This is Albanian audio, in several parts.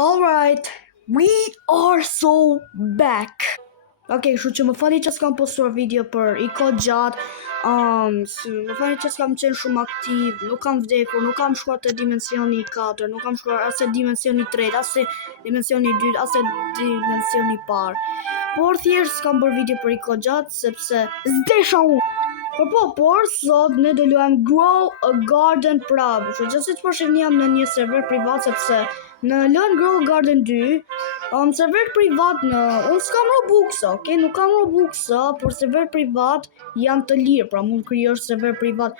Alright, we are so back. Okay, kështu që më fali që s'kam postuar video për i kohë gjatë. Më fali që s'kam qenë shumë aktiv, nuk kam vdekur, nuk kam shkuar te dimensioni 4, nuk kam shkuar as te dimensioni 3, as te dimensioni 2, as te dimensioni parë. Por thjesht s'kam bërë video për i kohë gjatë sepse zdesha unë. Por sot ne do luajmë Grow a Garden prapë. Kështu që siç po shihni jam në një server privat sepse në lojën Grow a Garden 2, server privat unë s'kam Robux, okay? Nuk kam Robux, por server privat janë të lirë, pra mund krijosh server privat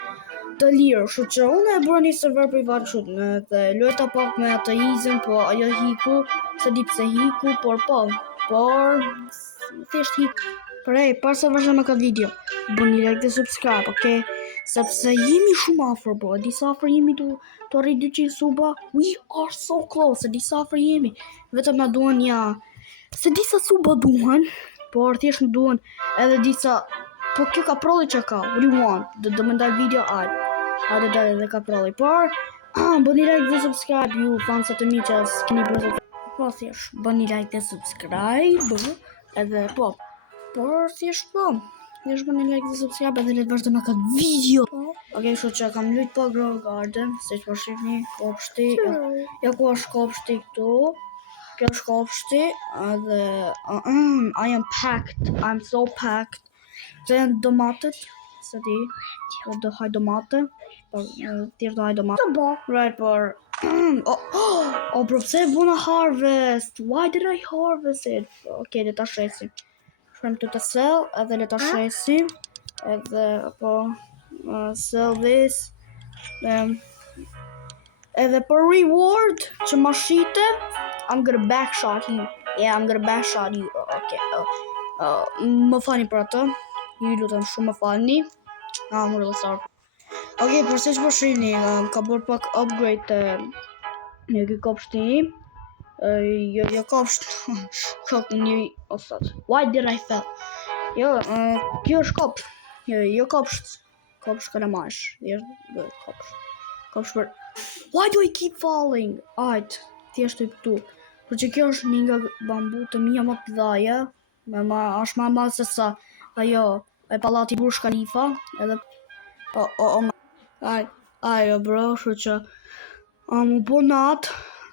të lirë. Kështu që unë e bëra një server privat kështu, dhe luajta pak me atë Izën, po ajo hiku, se di pse hiku, por thjesht hiku. Por para se vazhdojmë me këtë video, bëni like dhe subscribe, okay? Sepse jemi shumë afër, bro. Disa afër jemi të arrit 200 suba. We are so close. Disa afër jemi. Vetëm na duan se disa suba duan, por thjesht më duan edhe disa. Po kjo kaprolli që ka. What do you want? Do më ndaj video hajde dalë edhe kaprolli. Por bëni like dhe subscribe ju fansat e mi që s'keni bërë. Po thjesht bëni like dhe subscribe edhe por thjesht bëni like dhe subscribe edhe le të vazhdojmë me këtë video. Okej, kështu që kam luajt po Grow a Garden, siç po shihni, kopshti. Ja ku është kopshti këtu. Kjo është kopshti edhe I am packed. I'm so packed. Dhe janë domatet, se di, do haj domate. Thjesht do haj domate. Right, por bro, pse e bëna harvest? Why did I harvest it? Okay, le ta shesim. Shkojmë të sell, edhe le ta shesim, edhe sell this, edhe për reward që ma shite, I'm gonna backshot you. Yeah, I'm gonna backshot you. Okay. Më falni për atë. Ju lutem shumë më falni. I'm really sorry. Okay, por se që po shihni, ka bërë pak upgrade të një ky kopshti. Jo kopsht. Why did I fail? Jo, kjo është kopsht. Jo kopsht. Kopsht kalamash. Kopsht për. Why do I keep falling? Thjesht këtu. Por që kjo është një nga bambu të mia më të dhaja. Është më e madhe se sa ajo e pallati Burj Khalifa, edhe bro, kështu që u bë natë.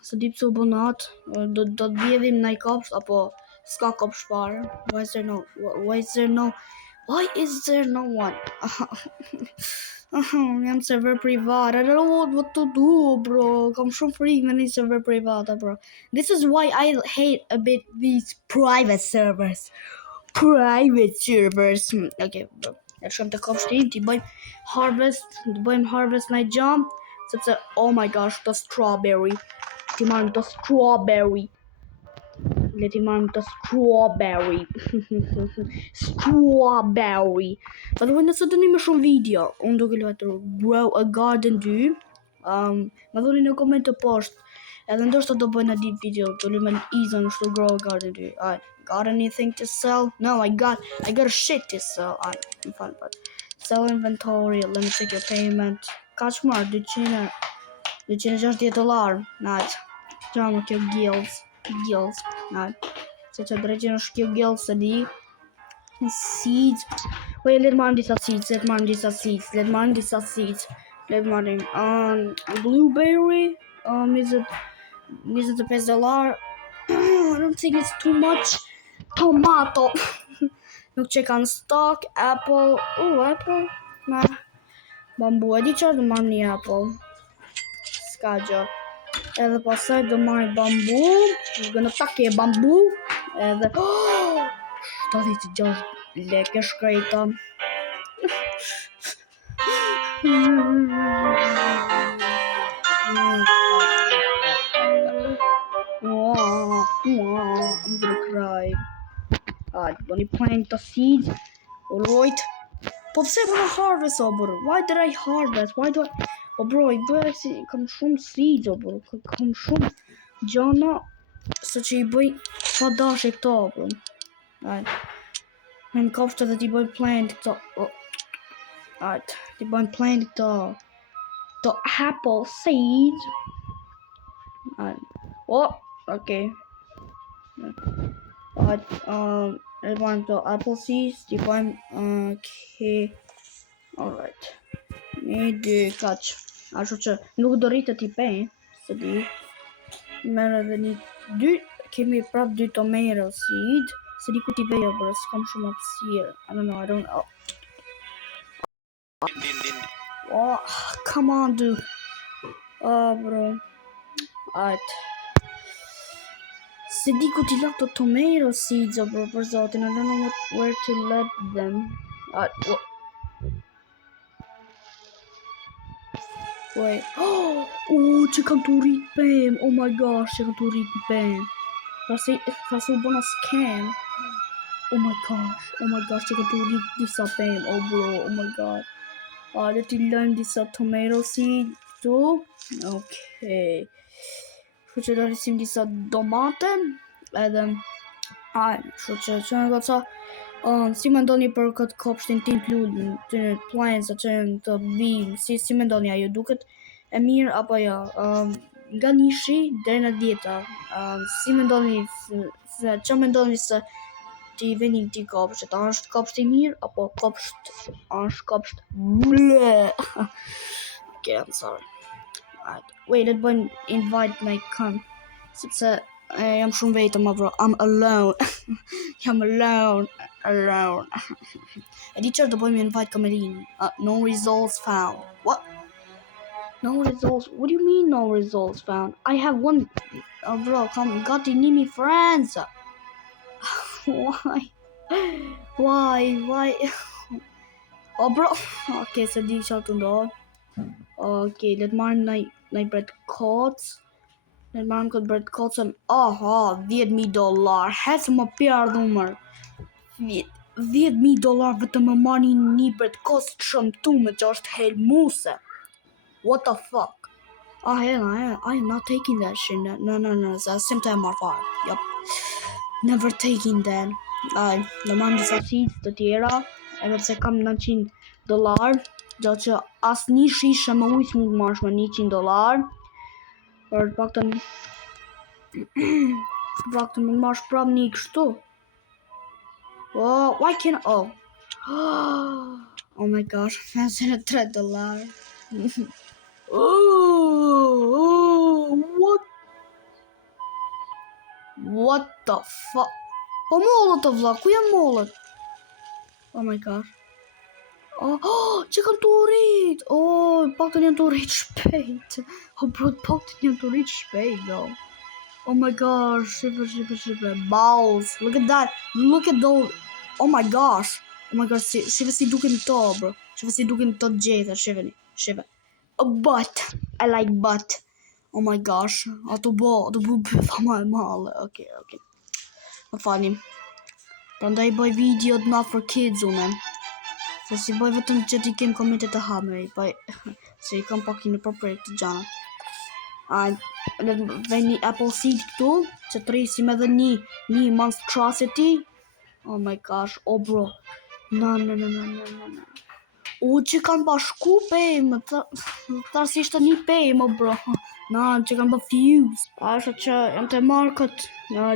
Se di pse u bë natë, do të vjedhim në kopsht apo s'ka kopsht fare. Why is there no one? Jam server privat. I don't know what to do, bro. Kam shumë frikë me një server privat, bro. This is why I hate a bit these private servers. Okay, bro. E shkojmë te kopshti, ti bëjmë harvest në jump, sepse oh my gosh, the strawberry. Ti marrim të strawberry. Le ti marrim të strawberry. Strawberry. Pa dhe nëse dëni me shumë video, unë duke luajtur Grow a Garden 2. Më dhoni në koment të poshtë. Edhe ndoshta do bëj në dit video, do luaj me Izën kështu Grow a Garden 2. Got anything to sell? No, I got a shit to sell. Sell inventory, let me take your payment. Kaç marr? $260. Nice. Gjamo kjo gills. Se që drejqen është kjo gills, se di. Seeds. Wait, let marrim disa seeds. Let marrim blueberry. $25. I don't think it's too much. Tomato. Nuk që kanë stock. Apple. Apple. Nah. Bambu. E di qarë do marrim një apple. Ska gjë. Edhe pasaj do marrë bambu. We're gonna take bambu. Edhe 76 lekë shkrejta. I'm gonna cry. When you plant the seeds. Alright. Po pse bëna harvest, bro? Why did I harvest? Why do I... bro, I bëj si kam shumë seeds, bro. Kam shumë gjana se që I bëj fa dash e këto, bro. Në kopshte dhe t'i bëj plant këto. T'i bëj plant këto apple seeds. Okay. I want the apple seeds. Okay. Alright. Një, dy, kaq. Ashtu që nuk do rritet i pe, se di. Merë edhe një dy, kemi prap 2 tomato seed. Se di ku t'i vejo, bro, s'kam shumë hapësirë. I don't know. Oh, come on, dude. Bro. Alright. Se di ku t'i lak të tomato seeds, bro, për zotin. I don't know where to let them. Alright, wait. Oh, që kam të rrit pëm. Oh my gosh, që kam të rrit pëm. Ka se u bona scam. Oh my gosh, që kam të rrit disa pëm. Oh bro, oh my god. Le t'i lajmë disa tomato seed këtu. Okay. Shu që do rrisim disa domate. Edhe shu që në goca. Si me ndoni për këtë kopshtin tim t'lullin, të plans që të bim, si me ndoni ajo duket e mirë apo jo, nga nishi deri në 10, si me ndoni, që me ndoni se t'i veni t'i kopshtet, a është kopsht i mirë apo është kopsht bleh. Okay, I'm sorry. Wait, let me invite my con, sepse jam shumë vetëm, bro. I'm alone. Jam alone. E di qërë do bëjmë invite kamerin. No results found. What? No results? What do you mean no results found? I have one. Bro, got the enemy friends. Why? Oh, bro. Okay, se di që të ndodh. Okay, let marrim naj bread coats. Let marrim këtë bread coats. $10,000. Hecë më pjarë dhumër. $10,000 vetëm më marri një bread coats të shëmtume që është helmuse. What the fuck? Hell, I am not taking that shit. No, sim të e marrë fare. Yup. Never taking that. Në marrim disa seeds të tjera, edhe pse kam $900, gjatë që as një shishe më ujtë mund të marrësh me $100. Për paktën mund marrësh prap një kështu. Oh, why can't oh my gosh, $3. What the fuck? Po mollët o vlla, ku janë mollët? Oh my gosh. Që kam të rrit. Paktën janë të rrit shpejt. Bro, paktën janë të rrit shpejt though. Oh my gosh, shive. Balls. Look at that. Look at those. Oh my gosh, shive si duken to, bro. Shive si duken to gjeta, shive. A butt. I like butt. Oh my gosh, ato bo bëfa ma e male. Okay. Më fali. Prandaj bëj video not for kids, unë. Se si bëj vetëm që t'i kem komentet të hamëri, se I kam pak inappropriate të gjana. Vej një apple seed këtu, që të rrisim edhe një monstrosity. Oh my gosh, bro. No. Që kanë bashku pejmë, thar si ishte një pejmë, bro. No, që kanë bë fuse. Ashtë që jam të marrë këtë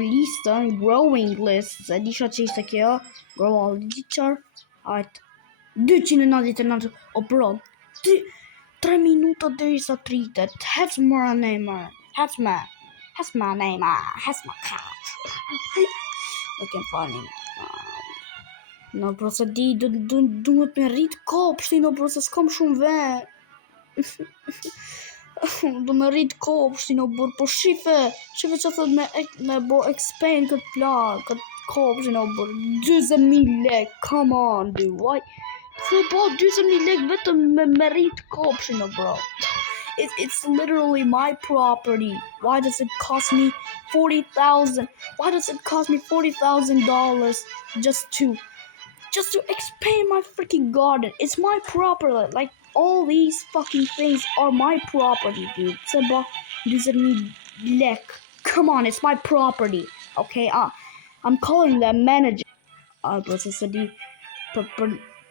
listën, growing list, se disha që ishte kjo, grow all digital, 299, bro, 3 minuta deri sa tritet. Hec më Neymar. Hec my Neymar. Hec my cash. Okay, fali. No, bro, se di, duhet me rrit kopshtin, bro, se s'kam shumë ven. Do me rrit kopshtin, bro, po shife që thot me bo expand këtë plan, këtë kopshtin, bro, 20,000 lek, come on, dude, why? Se po 20,000 lek vetëm me rrit kopshin, bro. It's literally my property. Why does it cost me $40,000? Why does it cost me $40,000 just to expand my freaking garden? It's my property. Like all these fucking things are my property, dude. Se po 20,000 lek. Come on, it's my property. Okay, I'm calling the manager. Bro, se di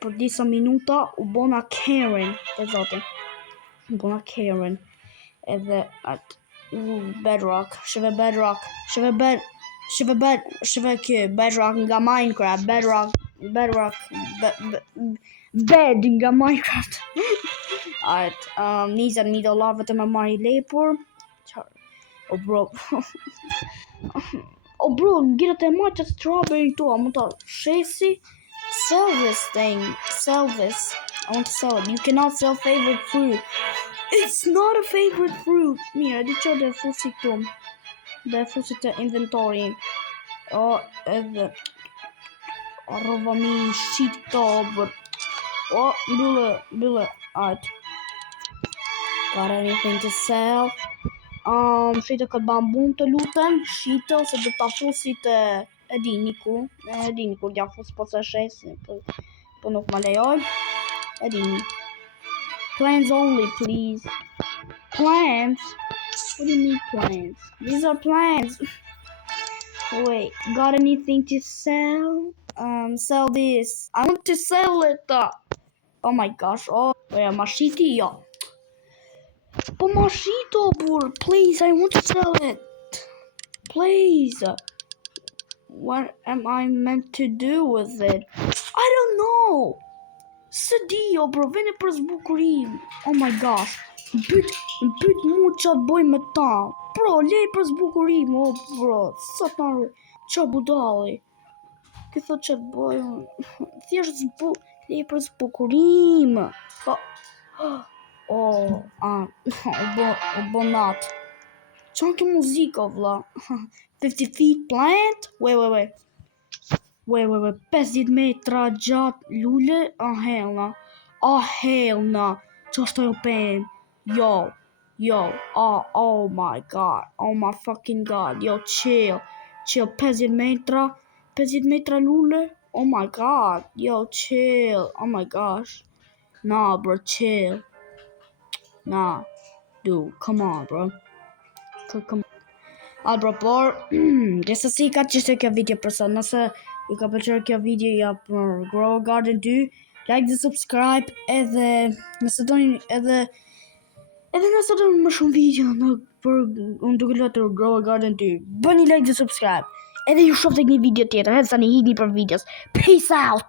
për disa minuta u bona Karen, për zotin. U bona Karen. Edhe Bedrock. Shive Bedrock. Shive kë Bedrock nga Minecraft. Bedrock. Bed nga Minecraft. Alright, nisat mi $1 vetëm me marrë i lepur. Oh bro. Oh bro, ngjyrat e matcha strawberry tua, mund ta shesi. Sell this thing. Sell this. I want to sell it. You cannot sell favorite fruit. It's not a favorite fruit. Mirë, di që dhe fusi këtu. Dhe fusi të inventori. Edhe rrova mi shit këto, but mbyllë. Alright. Got anything to sell? Shite këtë bambun të lutem. Shite ose do ta fusi të edini ku ja fus po se shes, po nuk ma lejoj. Edini. Plants only, please. Plants? What do you mean plants? These are plants. Wait, got anything to sell? Sell this. I want to sell it. Oh my gosh. Oh, wait, mashiti, yo. But mashito, bro. Please, I want to sell it. Please. What am I meant to do with it? I don't know. Sedio, bro, veni për zbukurim. Oh my gosh. Pyt mu qa të boj me ta. Bro, lej për zbukurim. Oh bro, sa të marrë. Qa budali. Këtho qa të boj. Thjesht lej për zbukurim. Bonat. Qa ke muzika, vla. 50 feet plant? Wait. 50 metra gjatë lule? Hell no. Qa është jo pen? Yo. Oh my god. Oh my fucking god. Yo, chill. 50 metra lule? Oh my god. Yo, chill. Oh my gosh. Nah, bro, chill. Nah. Dude, come on, bro. Come on. Bro, por nëse si ka qështë kjo video për sot, nëse ju ka pëlqyer kjo video ja për Grow a Garden 2, like dhe subscribe, edhe nëse doni edhe nëse doni më shumë video për duke luajtur Grow a Garden 2, bëni like dhe subscribe. Edhe ju shoh tek një video tjetër, hedh tani hini për videos. Peace out.